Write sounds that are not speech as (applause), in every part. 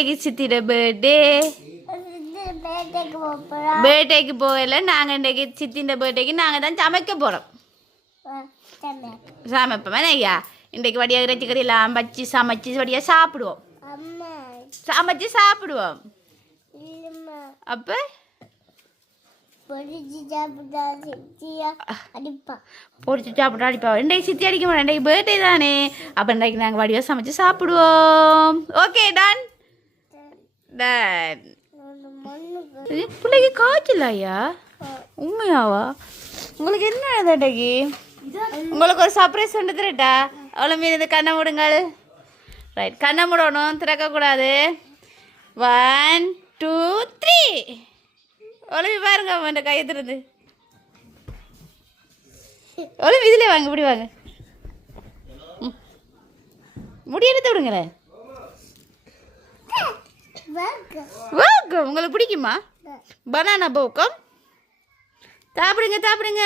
இன்றைக்கு சித்திட பர்த்டே பேட்டைக்கு போகல. நாங்கள் இன்றைக்கு சித்தின்ற பர்த்டேக்கு நாங்கள் தான் சமைக்க போகிறோம் சமைப்போமே ஐயா? இன்றைக்கு வடியாக இறைச்சி கறியெல்லாம் வச்சு சமைச்சு வடியாக சாப்பிடுவோம். சமைச்சு சாப்பிடுவோம். அப்போ? பொடிச்சு சாப்பிட்டா சித்தியா அடிப்பா. பொடிச்சு சாப்பிட்டு அடிப்பா இன்றைக்கு சித்தி அடிக்க மாட்டோம் இன்றைக்கு பர்த்டே தானே. அப்போ இன்றைக்கு நாங்கள் வடிவாக சமைச்சு சாப்பிடுவோம். ஓகே டான் பிள்ளைக்கு காய்ச்சல் ஐயா? உண்மையாவா? உங்களுக்கு என்ன தட்டைக்கு உங்களுக்கு ஒரு சர்ப்ரைஸ் ஒன்று திரட்டா? அவ்வளோ மீன் இந்த கண்ணை மூடுங்கள். ரைட் கண்ணை மூடணும் திறக்கக்கூடாது. ஒன் டூ த்ரீ ஒளிவி பாருங்க அவன் கையை திறந்து. ஒளிவி இதிலே வாங்க இப்படி வாங்க. முடி எடுத்து விடுங்களேன். வாங்க உங்களுக்கு பிடிக்குமா? பனானா போக்கம் சாப்பிடுங்க சாப்பிடுங்க.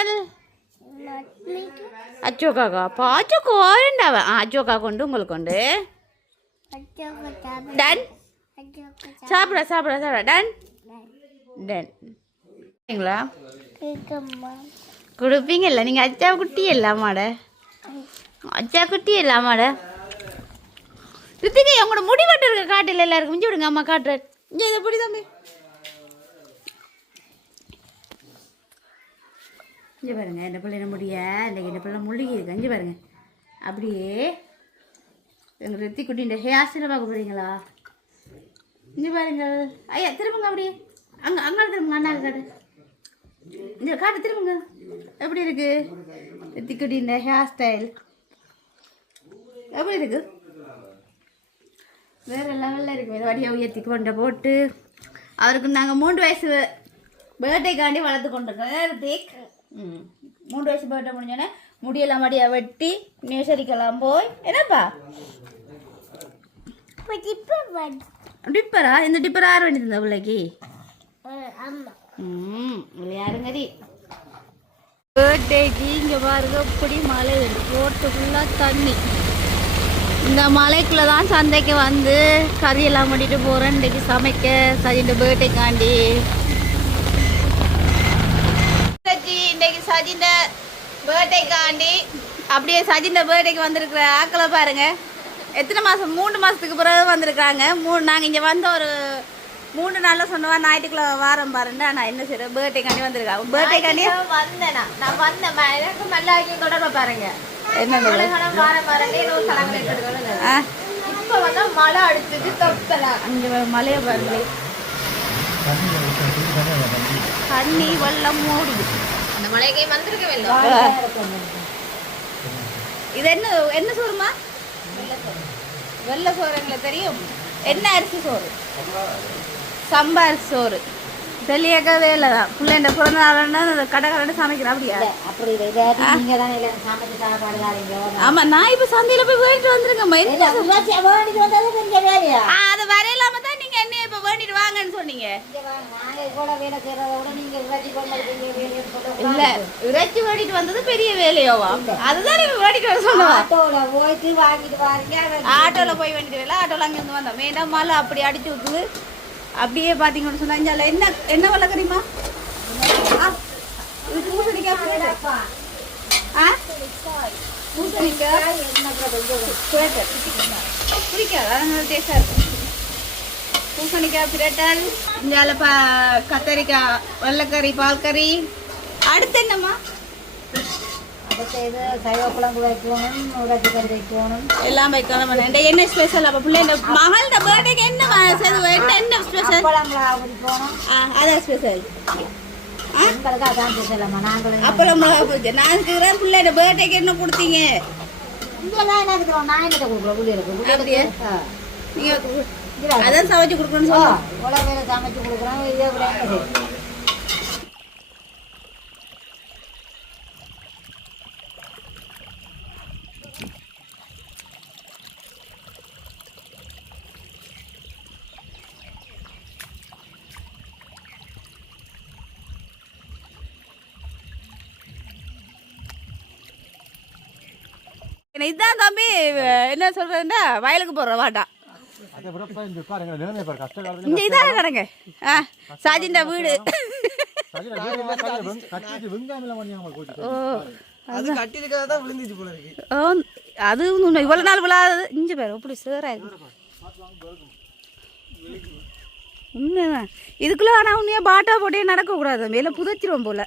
மட்மிக்கு அச்சோக்காக்கா அப்பா அச்சோக்கா ஓரண்டாவ ஆ அச்சோக்கா கொண்டு உங்களுக்கு சாப்பிட. டன் சாப்பிட சாப்பிட சாப்பிட டன் டன் சரிங்களா கொடுப்பீங்கல்ல நீங்கள் அச்சா குட்டி இல்லாமாட அச்சா குட்டி இல்லாமாட ரித்திகை உங்களோட முடி வெட்டு இருக்க காட்டில் எல்லாருக்கும் மிஞ்சி விடுங்க அம்மா காட்டுறாரு இங்கே இதை பிடி தம்பி. இங்கே பாருங்க இந்த என்ன முடிய இன்றைக்கி இந்த பிள்ளை முழுகி இருக்கு. இங்கே பாருங்க. அப்படியே எங்கள் ரித்தி குட்டின்ற ஹேர் ஸ்டைலை பார்க்க போகிறீங்களா இங்கே பாருங்க. ஐயா திரும்புங்க அப்படியே. அங்கே அங்கே திரும்புங்க அண்ணா காட்டு. இங்கே காட்டு திரும்புங்க. எப்படி இருக்கு? ரித்தி குட்டின்ற ஹேர் ஸ்டைல். எப்படி இருக்குது வேற லெவலில் இருக்கு. இந்த வடியை உயர்த்தி கொண்ட போட்டு. அவருக்கு நாங்கள் மூன்று வயசு பர்த்டேக்காண்டி வளர்த்து கொண்டிருக்கோம். ம். மூன்று வயசு பர்த்டே முடிஞ்சோடனே முடியெல்லாம் மடியை வெட்டி நர்சரிக்கெல்லாம் போய். என்னப்பா? டிப்பரா இந்த டிப்பர் ஆறு வேண்டியது இந்த பிள்ளைக்கு ம். விளையாடுங்கடி பர்த்டேக்கு இங்கே பாருங்க இப்படி மழை ரோட்டு ஃபுல்லாக தண்ணி. இந்த மலைக்குள்ளே தான் சந்தைக்கு வந்து கறியெல்லாம் முடிட்டு போகிறேன் இன்றைக்கி சமைக்க சஜின் பர்த்டேக்காண்டி சஜி இன்றைக்கி சஜின் பர்த்டேக்காண்டி அப்படியே சஜின பேர்டேக்கு வந்திருக்கிற ஆக்களை பாருங்க. எத்தனை மாதம் மூணு மாதத்துக்கு பிறகு வந்திருக்காங்க மூணு நாங்கள் இங்கே வந்த ஒரு மூணு நாளில் சொன்னவா ஞாயிற்றுக்கிழமை வாரம் பாருண்டா நான் என்ன செய்கிறேன் பர்த்டேக்காண்டி வந்திருக்காங்க பர்த்டேக்காண்டி வந்தேனா? நான் வந்தேன். எனக்கு நல்லா தொடர்பு பாருங்க. என்ன மலையை பாருங்க தண்ணி வெள்ளம் மூடுது அந்த மழைக்கே வந்திருக்க வேண்டும். இது என்ன என்ன சோறுமா வெள்ளை சோறு எங்களுக்கு தெரியும். என்ன அரிசி சோறு? சம்பா அரிசி சோறு. தெளியாக்க வேலை தான் பிள்ளைண்ட பிறந்த நாள்னா அந்த கடை கடை சமைக்கிறேன் அப்படியா? அப்படி நீங்க தானே இல்லை சமைச்சு நான் இப்ப சந்தையில போய் வேண்டிட்டு வந்துருங்கம்மா வேண்டிட்டு வந்தது பெரிய வேலையா? ஆ, அது வரையிலாம தான் நீங்க என்ன இப்ப வேண்டிட்டு வாங்கன்னு சொன்னீங்க. வாங்க, இல்ல இறைச்சி வேண்டிட்டு வந்தது பெரிய வேலையோவா? அதுதான் நீங்க வேண்டிட்டு வர சொன்னவா? ஆட்டோல போயிட்டு வாங்கிட்டு வாரீங்க அதை ஆட்டோல போய் வேண்டிட்டு வரல ஆட்டோல அங்க இருந்து வந்தோம். வேண்டாம் மழை அப்படி அடிச்சு விட்டுது அப்படியே பார்த்தீங்கன்னு சொன்னா இங்க என்ன என்ன வெள்ள கறிமா இது பூசணிக்காய் புரேட்டர். ஆ? பூசணிக்காய் புரேட்டர். பிடிக்காது அதனால டேஸ்டா இருக்கும். பூசணிக்காய் பிரட்டல் இந்தியாவில் பா கத்தரிக்காய் வெள்ளைக்கறி பால் கறி அடுத்து என்னம்மா? வைக்கணும் வைக்கணும். எல்லாம் வைக்கலாம் இந்த என்ன ஸ்பெஷல் அப்போ பிள்ளை இந்த மகளோட பர்த்டேக்கு என்ன செய்து என்ன ஸ்பெஷல் அதான் ஸ்பெஷல் அப்பளம் நான் பிள்ளையோட பர்த்டேக்கு என்ன கொடுத்தீங்க. நீங்கள் அதான் சமைச்சு கொடுக்கணும்னு ஆ, சொல்லுவோம் இவ்வளவு வேலை சமைச்சு கொடுக்குறோம் இதே கூட என்ன செய்யும்? இதுதான் தம்பி என்ன சொல்றதுன்னா வயலுக்கு போடுற வாட்டா. அதை விடப்பா இந்த பாருங்க நிலைமை பாரு கஷ்ட காலத்துல இங்க இதாக நடங்க ஆ சாஜின்ற வீடு. அது கட்டியிருக்கிறதா தான் விழுந்துச்சு போல இருக்கு. ஓ அது ஒன்று இவ்வளோ நாள் விழாது இஞ்சி பேர் அப்படி சேராது. உண்மைதான். இதுக்குள்ள ஆனால் உண்மையா பாட்டா போட்டே நடக்கக்கூடாது. மேலே புதைச்சிருவோம் போல.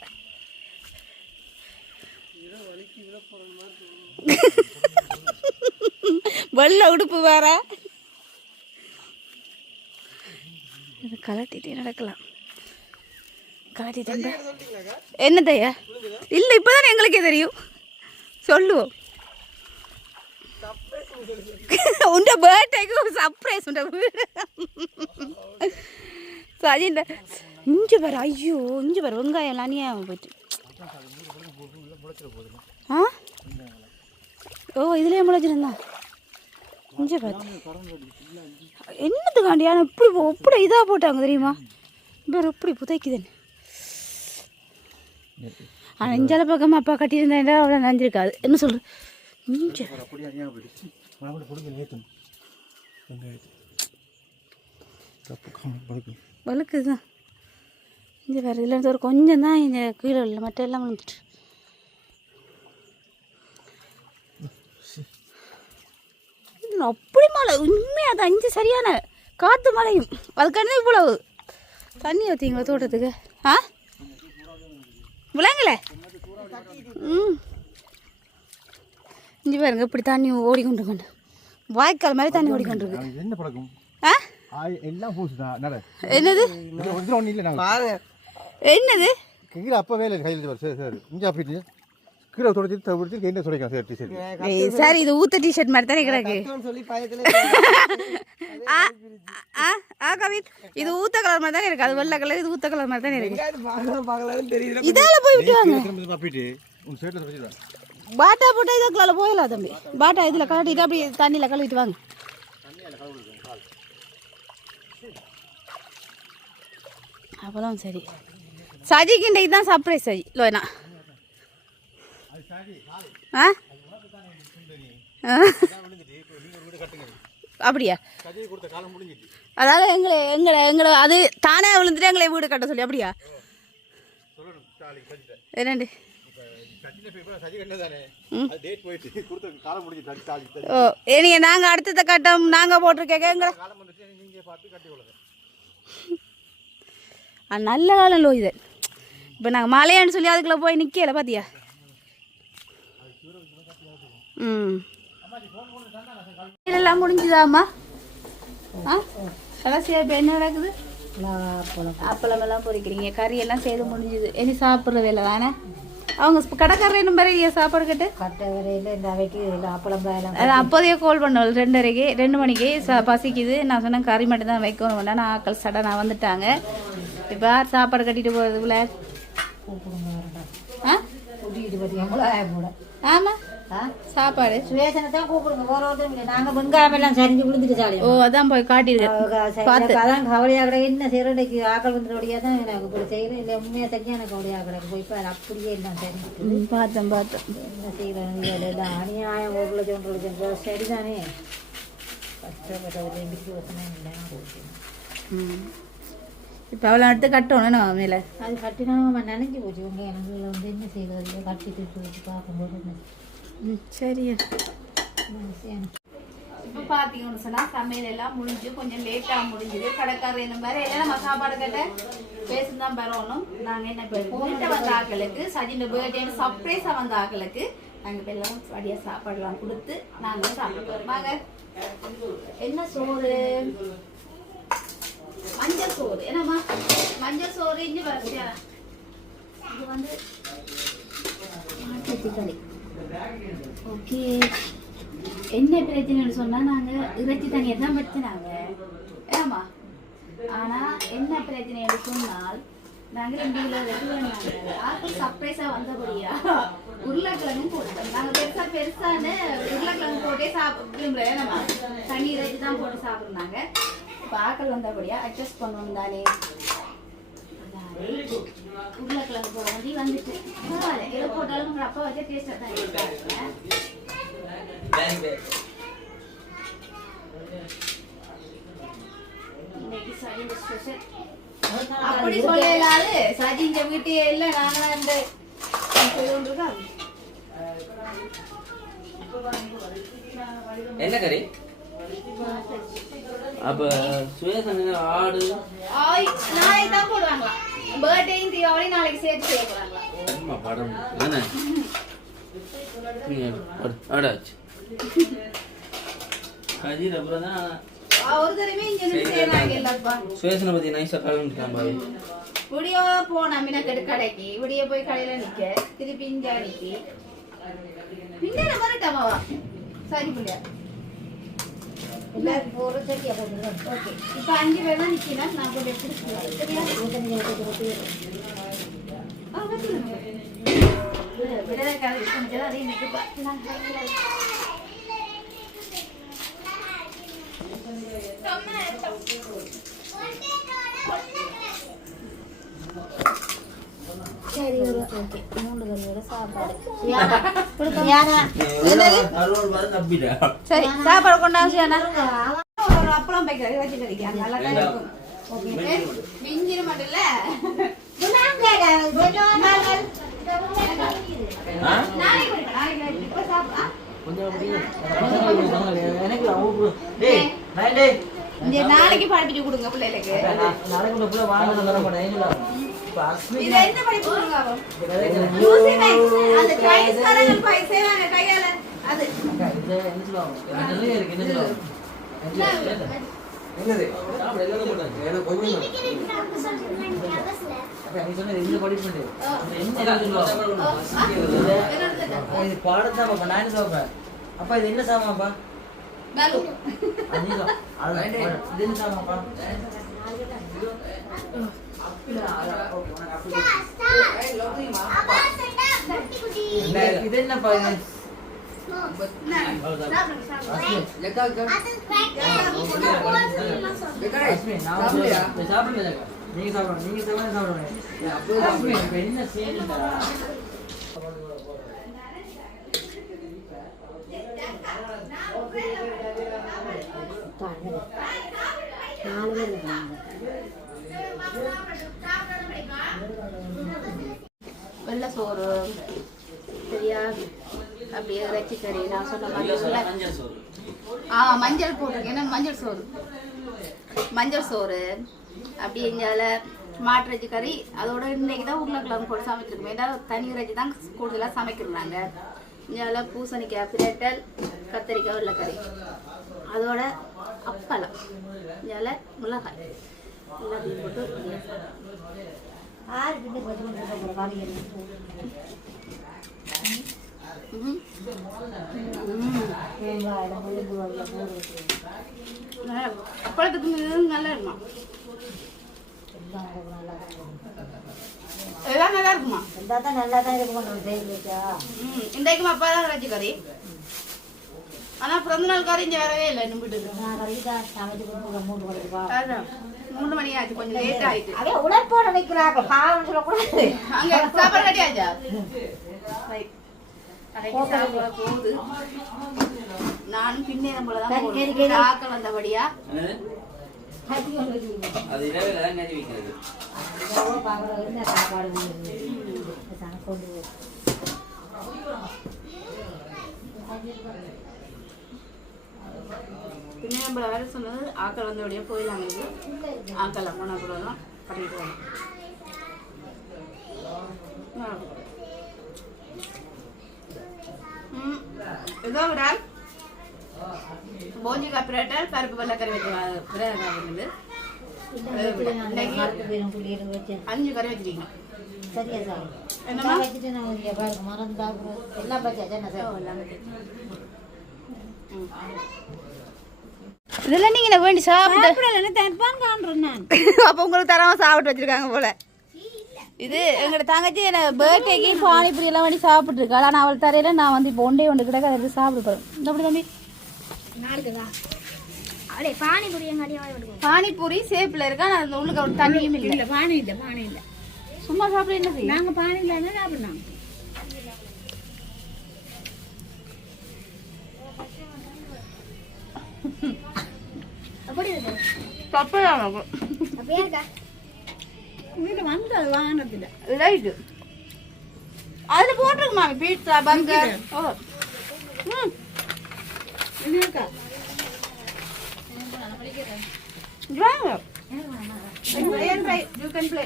வெள்ளை உடுப்பு வேற. இது கலட்டிட்டே நடக்கலாம். கலட்டிட்டேன் என்னதையா இல்லை இப்போதான் எங்களுக்கே தெரியும். சொல்லுவோம். உண்ட பேர்டேக்கு ஒரு சர்ப்ரைஸ் உண்ட வீடு. சஜின் இஞ்சி பாரு ஐயோ இஞ்சி பாரு வெங்காயம் எல்லாம் அநியாயம் போயிட்டு. ஆ? ஓ இதுலயே முளைச்சிருந்தா இஞ்சி பார்த்து என்னத்துக்காண்டியா இப்படி இப்படி இதாக போட்டாங்க தெரியுமா? வேறு இப்படி புதைக்குதுன்னு. ஆனால் இஞ்சால பக்கம் அப்பா கட்டியிருந்தா அவ்வளோ நஞ்சிருக்காது. என்ன சொல்ற இஞ்சி அப்படியே தான் இங்கே வேறு இதில் இருந்து ஒரு கொஞ்சம் தான் இந்த கீழே இல்லை மற்ற எல்லாம் வந்துட்டு இது அப்படி மழை உண்மையாக அது அஞ்சு சரியான காற்று மழையும். அதுக்காண்டி இவ்வளவு. தண்ணி ஊற்றிங்களா தோட்டத்துக்கு. ஆ? விளங்கல ம். இங்கே பாருங்க இப்படி தண்ணி ஓடிக்கொண்டு கொண்டு வாய்க்கால் மாதிரி தண்ணி ஓடிக்கொண்டு இருக்கு அது என்ன பழக்கம்? ஆ? தான். என்னது? இது ஒன்றும் ஒன்றும் இல்லை நாங்கள் பாருங்க. என்னது? கீழே அப்போவே இல்லை கையில் சரி சரி. இங்கே அப்படி கீழே தொடச்சி தவிர்த்து என்ன சொல்லிக்கலாம் சரி ஏய், சார் இது ஊத்த டிஷர்ட் மாதிரி தானே கிடக்கு? கட்டுன்னு சொல்லி பயத்துல ஆ ஆ ஆ கவித் இது ஊத்த கலர் மாதிரி தானே இருக்கு? அது வெள்ளை கலர் இது ஊத்த கலர் மாதிரி தானே இருக்கு? இதால போய் விட்டுவாங்க. பாட்டா போட்டா இதுக்குள்ள போயிடலாம் தம்பி. பாட்டா இதுல கழட்டிட்டு அப்படி தண்ணியில கழுவிட்டு வாங்க. அப்போதான் சரி. சஜிக்கு இன்றைக்கு தான் சர்ப்ரைஸ் சஜி லோனா ஆ? ஆ? அப்படியா? அதாவது எங்களை எங்களை எங்களை அது தானே விழுந்துட்டு எங்களை வீடு கட்ட சொல்லி அப்படியா? சொல்லணும் என்னண்டு ஓ ஏனிங்க நாங்கள் அடுத்த கட்டம் நாங்கள் போட்டிருக்கேங்க எங்களை. காலம் நல்ல காலம் லோ இது. இப்போ நாங்கள் மலையான்னு சொல்லி அதுக்குள்ளே போய் நிற்கல பாத்தியா? எல்லாம் முடிஞ்சுதாம்மா? ஆ? கடைசியாக இப்போ என்ன நடக்குது? அப்பளம் எல்லாம் பொரிக்கிறீங்க கறி எல்லாம் செய்து முடிஞ்சுது. இனி சாப்பிட்ற வேலை தானே? அவங்க கடைக்காரர் என்ன மாதிரி சாப்பாடு கட்டு? கட்ட வரையில் இந்த அவைக்கு அப்பளம் பாயலாம் அது அப்போதையே கால் பண்ணுவல் ரெண்டரைக்கு ரெண்டு மணிக்கு ச பசிக்குது. நான் சொன்னேன் கறி மட்டும் தான் வைக்கணும் நான் ஆக்கள் சடனாக வந்துட்டாங்க. இப்போ சாப்பாடு கட்டிட்டு போகிறதுக்குள்ள ஆ? ஆமாம் சாப்பாடு? சுவேசனை தான் கூப்பிடுங்க வேற ஒருத்தரும் இல்லை. நாங்கள் வெங்காயம் எல்லாம் சரிஞ்சு விழுந்துட்டு சாலியம் ஓ அதான் போய் காட்டியிருக்கேன். பார்த்து. அதான் கவலையாக கிடக்கு. என்ன செய்யறதுக்கு ஆக்கள் வந்துடைய தான் எனக்கு இப்படி செய்யறேன் இல்லை. உண்மையாக செஞ்சு எனக்கு கவலையாக கிடக்கு. போய் பாரு அப்படியே எல்லாம் ம், பார்த்தேன் பார்த்தேன். என்ன செய்யறாங்க எல்லாம் அநியாயம் ஒரு லட்சம் ஒன்று லட்சம் சரிதானே? கஷ்டப்பட்டதில் எங்கிட்டு யோசனை இல்லை போச்சு ம். இப்போ அவ்வளோ எடுத்து கட்டணும் என்ன மேலே? அது கட்டினா நம்ம நினைஞ்சு போச்சு. உங்க எனக்கு வந்து என்ன செய்யறது கட்டிட்டு போச்சு பார்க்கும்போது சரியா இப்போ பார்த்தீங்கன்னு சொன்னால் சமையல் எல்லாம் முடிஞ்சு கொஞ்சம் லேட்டாக முடிஞ்சுது. கடைக்காரர் இந்த மாதிரி எல்லாம் நம்ம சாப்பாடு கட்ட பேசி தான் பெறணும் நாங்கள் என்ன இப்போ வீட்டை வந்த ஆக்களுக்கு சஜின் பர்த்டேன்னு சர்ப்ரைஸாக வந்த ஆக்களுக்கு நாங்கள் இப்போ எல்லாம் வடியாக சாப்பாடுலாம் கொடுத்து நாங்கள் சாப்பிடுவோம் வாங்க. என்ன சோறு? மஞ்சள் சோறு. என்னம்மா? மஞ்சள் சோறு இஞ்சி வரிசையா இது வந்து மாட்டு களி ஓகே. என்ன பிரச்சனைன்னு சொன்னால் நாங்கள் இறைச்சி தண்ணியை தான் பற்றினாங்க. ஏமா ஆனால் என்ன பிரச்சனைன்னு சொன்னால் நாங்கள் ரெண்டு கிலோ வெட்டி யாருக்கும் சர்ப்ரைஸாக வந்தபடியா உருளைக்கிழங்கு போட்டோம். நாங்கள் பெருசாக பெருசான உருளைக்கிழங்கு போட்டே சாப்பிட நம்ம தண்ணி இறைச்சி தான் போட்டு சாப்பிட்றாங்க இப்போ வந்தபடியா அட்ஜஸ்ட் பண்ணுவோம் தானே. உருளைக்கிழங்கு போட வேண்டி வந்துட்டு பரவாயில்ல. எதை போட்டாலும் உங்க அப்பா வச்ச டேஸ்டாக தான் இருக்காங்க சஜின் ஸ்பெஷல். அப்படி சொல்லலாது சஜின் வீட்டு இல்லை நாங்களா இந்த என்ன கறி? அப்ப சுயசன் ஆடு. நாளைக்கு தான் போடுவாங்களா பர்த்டேயும் தீபாவளி நாளைக்கு சேர்த்து செய்ய போறாங்களா? அம்மா படம். படு, ஆடாச்சு அஜித் அப்புறம் தான் ஒரு தடவை இங்க இருந்து செய்யறாங்க இல்லப்பா. சுயசனை பத்தி நைஸா கலந்துட்டான் பாரு. விடியோ போன மினக்கெடு கடைக்கு. விடிய போய் கடையில நிக்க. திருப்பி இங்க நிக்கி பின்னாடி வரட்டாமாவா சரி புள்ளியா. ஒரு சரியா போட்டு ஓகே இப்போ அஞ்சு பேர் தான் நிக்கிறேன் நான் கொஞ்சம் எடுத்துட்டு சரியா ஆ, வச்சுருங்க. இது விடலைக்காக இருக்க முடியாது அதையும் இன்னைக்கு பா- நான் கையில- சரி ஒரு ஓகே மூணு கறியோட சாப்பாடு சரி சாப்பாடு கொண்டாந்து ஒரு அப்பளம் வைக்கிறது வச்சு கிடைக்காது நல்லா தான் இருக்கும் ஓகே மிஞ்சிட மாட்டேல்ல நாளைக்கு கொடுங்க, நாளைக்கு இப்போ சாப்பிடா கொஞ்சம் அப்படி எனக்கு அவங்க டேய் நான் டேய் இந்த நாளைக்கு படிப்பிட்டு கொடுங்க பிள்ளைகளுக்கு நாளைக்கு இதை என்ன படிப்பு கொடுங்க அப்போ இது யூசி மேக்ஸ் அந்த கைஸ்காரங்க பைசே வாங்க கையால அது என்ன சொல்லுவாங்க என்ன இருக்கு என்ன சொல்லுவாங்க என்னது அப்பா என்ன சாமாப்பா இது என்ன சாமாப்பா ஜக்கா. நீங்க சாப்பிடுங்க என்ன நாலு பேர் இருக்காங்க வெள்ளை சோறு சரியா அப்படியே இறைச்சி கறி நான் சொன்ன மாதிரி சொல்ல மஞ்சள் சோறு. ஆ மஞ்சள் போட்டிருக்கேன். மஞ்சள் சோறு? மஞ்சள் சோறு. அப்படி எங்கால மாட்டு கறி. அதோட இன்னைக்கு தான் உருளைக்கிழங்கு போட்டு சமைச்சிருக்கோம். ஏதாவது தனி இறைச்சி தான் கூடுதலாக சமைக்கிறாங்க. இங்கால பூசணிக்காய் பிரட்டல் கத்தரிக்காய் உருளைக்கறி அதோட அப்பளம். இங்கால மிளகாய். எல்லாத்தையும் போட்டு ஆறு அப்பளத்துக்கு நல்லா இருக்குமா எல்லாம் நல்லா இருக்குமா இருந்தால் தான் நல்லா தான் இருக்கும் நம்ம செய்து ம் இன்றைக்கும் அப்பா தான் இறைச்சி கறி ஆனால் பிறந்த நாள் கறி இங்கே வரவே இல்லை இன்னும் மூணு மணி ஆச்சு கொஞ்சம் லேட் ஆயிட்டு அதே உழைப்போட வைக்கிறாங்க பாவம் சொல்லக்கூடாது அங்க சாப்பாடு கட்டியாச்சா போகுது நானும் பின்னேரம் போல தான் சரி, சரி, போகணும். சரி. ஆக்க வந்தபடியா? அது இரவில் தான் கறி வைக்கிறது பார்க்குறது என்ன சாப்பாடு கொண்டு போய் பின்னேரம் போல வேலை சொன்னது ஆக்கள் வந்தபடியா போயிடலாங்க ஆக்கள் போன அப்புறம் தான் பண்ணிட்டு வரணும் ஆ. ம் இதோ விடால் போஞ்சி கப்பிரட்டல் பருப்பு வெள்ளக்கறி இன்னைக்கு அஞ்சு கறி வச்சிருக்கீங்க. சரியா சார் என்னம்மா? வச்சுட்டு நான் இங்கே பாருங்க மறந்தா எல்லாம் பச்சாச்சா என்ன சார் இதெல்லாம் நீங்க வேண்டி நான். (laughs) அப்போ உங்களுக்கு தராம சாப்பிட்டு வச்சிருக்காங்க போல. இது எங்களோட தங்கச்சி என்ன பர்த்டேக்கு பானிபூரி எல்லாம் வேண்டி சாப்பிட்டு இருக்கா ஆனால் அவள் தரையில நான் வந்து இப்போ ஒன்றே ஒன்று கிடக்க அதை சாப்பிட போகிறேன் அப்படி தம்பி. அப்படியே பானிபூரி சேப்பில் இருக்கா? நான் அந்த உள்ளுக்கு ஒரு தண்ணியும் இல்லை இல்லை. பானை இல்லை பானை இல்லை. சும்மா சாப்பிட என்ன நாங்கள் பானை இல்லாம சாப்பிடலாம் அப்படி தப்பு தான் வீட்டில் வந்தது வாங்கினதில்லை ரைட்டு அதில் போட்டிருக்கு மாமி பீட்சா பர்கர் ஓ. ம். என்ன இருக்கா வாங்க. யூ கேன் ப்ளே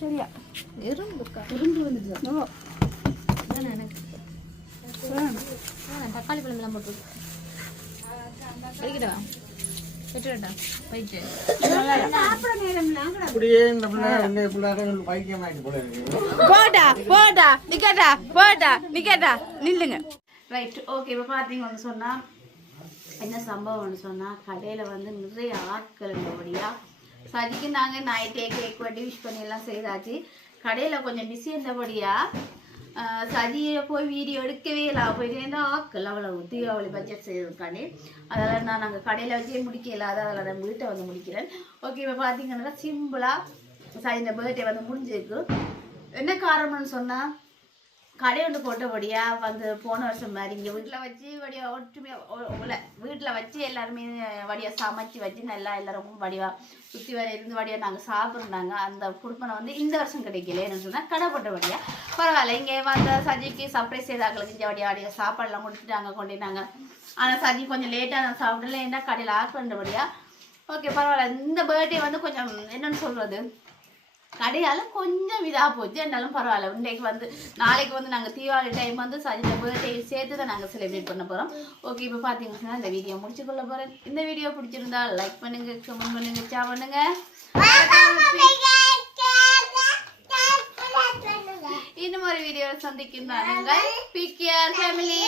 சரியா. எறும்பு வந்துச்சு ஓ. தக்காளி பழம் எல்லாம் போட்டு போடா போடா நிக்கட்டா போடா நிக்கட்டா நில்லுங்க. ரைட் ஓகே இப்போ பார்த்தீங்கன்னு சொன்னால் என்ன சம்பவம்னு சொன்னால் கடையில் வந்து நிறைய ஆட்கள் இருந்தபடியா சதிக்கு நாங்கள் நைட்டே கேக் வெட்டி விஷ் பண்ணி எல்லாம் செய்தாச்சு. கடையில் கொஞ்சம் பிஸி இருந்தபடியா சதியை போய் வீடியோ எடுக்கவே இல்லை போயிட்டு ஏன்னா ஆக்கல அவ்வளவு தீபாவளி பட்ஜெட் செய்யறதுக்காண்டி அதெல்லாம் நான் நாங்கள் கடையில் வச்சே முடிக்கல அதான் அதில் நான் வீட்டை வந்து முடிக்கிறேன் ஓகே இப்போ பார்த்தீங்கன்னா சிம்பிளாக சரி இந்த பர்த்டே வந்து முடிஞ்சிருக்கு என்ன காரணம்னு சொன்னால் கடை ஒன்று போட்டபடியா வந்து போன வருஷம் மாதிரி இங்கே வீட்டில் வச்சு வடியா ஒற்றுமையாக வீட்டில் வச்சு எல்லாருமே வடியா சமைச்சு வச்சு நல்லா எல்லாரும் வடிவா சுற்றி வர இருந்து வடியா நாங்கள் சாப்பிட்றாங்க அந்த குடுப்பனை வந்து இந்த வருஷம் கிடைக்கல. என்ன சொன்னால் கடை போட்டபடியா. பரவாயில்ல இங்கே வந்த சஜிக்கு சர்ப்ரைஸ் செய்தாக்களுக்கு இந்த வடியா வடியா சாப்பாடுலாம் கொடுத்துட்டாங்க கொண்டிருந்தாங்க ஆனால் சஜி கொஞ்சம் லேட்டாக நான் சாப்பிடல ஏன்னா கடையில் ஆஃப் பண்ணுறபடியாக ஓகே பரவாயில்ல இந்த பர்த்டே வந்து கொஞ்சம் என்னென்னு சொல்கிறது கடையால கொஞ்சம் இதாக போச்சு. இருந்தாலும் பரவாயில்ல. இன்றைக்கு வந்து நாளைக்கு வந்து நாங்கள் தீபாவளி டைம் வந்து சஜித பர்த்டே சேர்த்து தான் நாங்கள் செலிப்ரேட் பண்ண போகிறோம் ஓகே இப்போ பார்த்தீங்கன்னா இந்த வீடியோ முடிச்சுக்கொள்ள போகிறேன் இந்த வீடியோ பிடிச்சிருந்தா லைக் பண்ணுங்க கமெண்ட் பண்ணுங்க ஷேர் பண்ணுங்க. இன்னும் ஒரு வீடியோவை சந்திக்கும் நாங்கள் பிகேஆர் ஃபேமிலி